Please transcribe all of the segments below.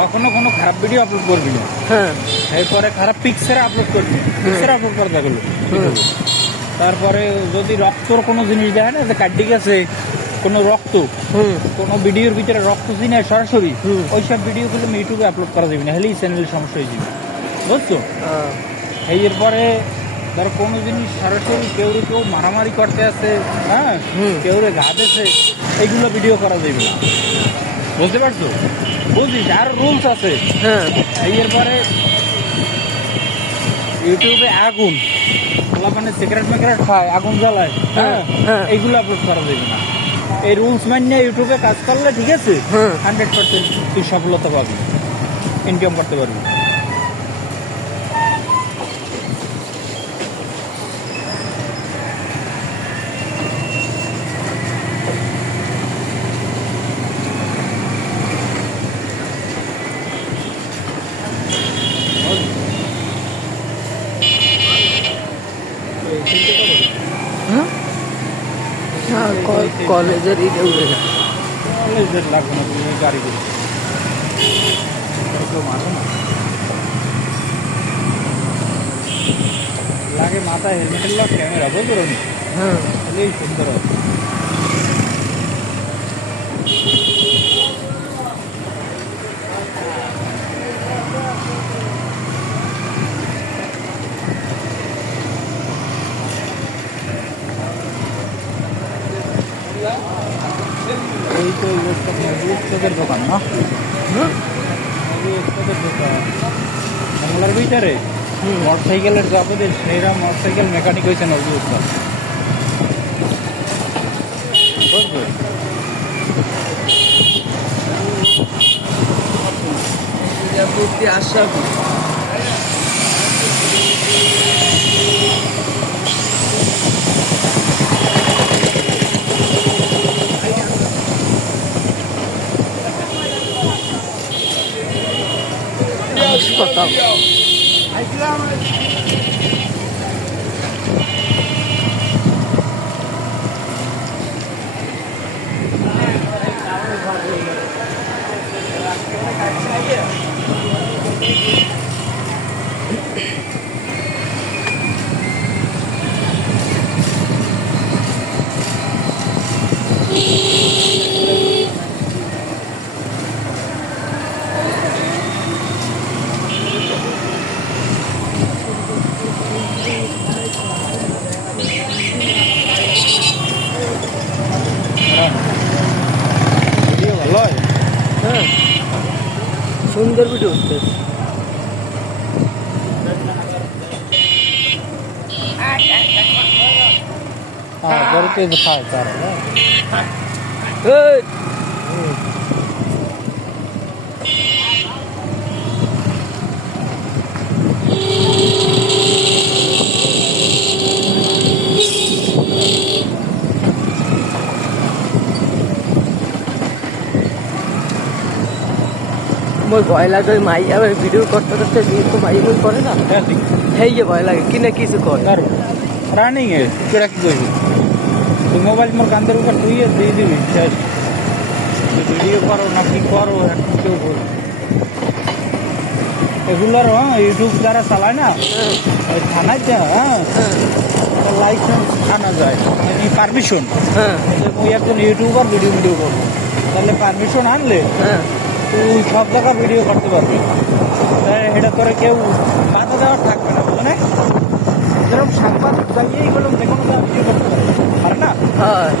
কখনো কোনো খারাপ ভিডিও আপলোড করবি না। হ্যাঁ। এরপরে খারাপ পিকচার আপলোড করবি। পিকচার আপলোড করে দেখল তারপরে যদি রক্তর কোনো জিনিস দেখে না যে কাড্ডি গেছে কোনো রক্ত হুম। কোনো ভিডিওর ভিতরে রক্ত চিনে সরাসরি হুম। ওইসব ভিডিওগুলো ইউটিউবে আপলোড করা যাবে না। হলেই চ্যানেলের সমস্যা হয়ে যাবে। বুঝছ? এই এরপরে ধর কোনো জিনিস সরাসরি কেউ কেউ মারামারি করতে আছে হ্যাঁ। কেউ ঘা দিয়েছে এইগুলো ভিডিও করা যাবে না। বুঝতে পারছ? বুঝিস আর রুলস আছে। হ্যাঁ। এর এরপরে ইউটিউবে আগুন মানে সিগারেট মেকারেট খায় আগুন জ্বালায় হ্যাঁ হ্যাঁ। এইগুলো আপলোড করা যাবে না। এই রুলস মানিয়ে ইউটিউবে কাজ করলে ঠিক আছে হ্যাঁ। হান্ড্রেড পার্সেন্ট তুই সফলতা পাবি ইনকাম করতে পারবি হ্যাঁ হ্যাঁ, ক- কলেজের ইটে উঠে যা কলেজের লাগবে না তুমি গাড়ি করে। কেউ মারো না। লাগে মাথা হেলমেটের লক ক্যামেরা পারি হ্যাঁ। সুন্দর হবে। এই তো এই দোকান না? হ্যাঁ দোকান। বাংলার ভিতরে। মোটরসাইকেলের যাবতীয় সেইরা মোটরসাইকেল মেকানিক হয়েছে নজরুল উৎসব বুঝছ হাসপাতাল ভিডিও ভালো হয় হ্যাঁ সুন্দর ভিডিও হচ্ছে হ্যাঁ গরুতে যে খায় তার এই, মোর ভয় লাগে মাই আবার ভিডিও করতে করতে যেহেতু মাই বই করে না। হেই যে ভয় লাগে কিনে কিছু করে। রানিং এ কেডা কি কইবি তুই মোবাইল মোর কান্দের উপর তুই দিয়ে দিবি ভিডিও করো না কি করো কেউ বল এগুলোর হ্যাঁ ইউটিউব যারা চালায় না? হ্যাঁ, ওই থানায় যা হ্যাঁ। হ্যাঁ, লাইসেন্স আনা যায় মানে পারমিশন হ্যাঁ। ওই একজন ইউটিউবার ভিডিও ভিডিও করব। তাহলে পারমিশন আনলে হ্যাঁ। সব জায়গায় ভিডিও করতে পারবি। এটা করে কেউ বাধা দেওয়ার থাকবে না বুঝলে? যেরকম সাংবাদিক চাইয়েই হলো যে কোনো ভিডিও করতে পারে পারে না? হয়।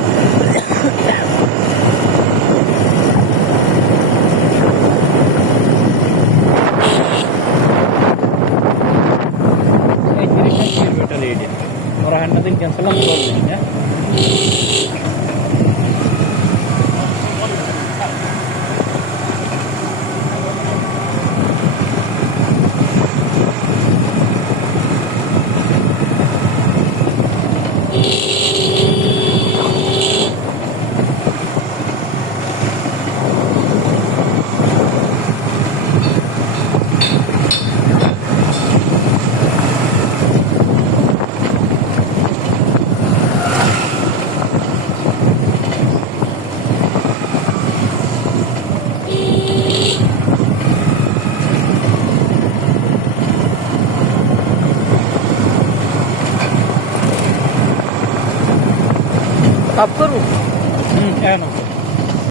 ওরা হ্যান্ডা দিন ক্যান্সেল আমি করবেন সব করব? হুম। এখন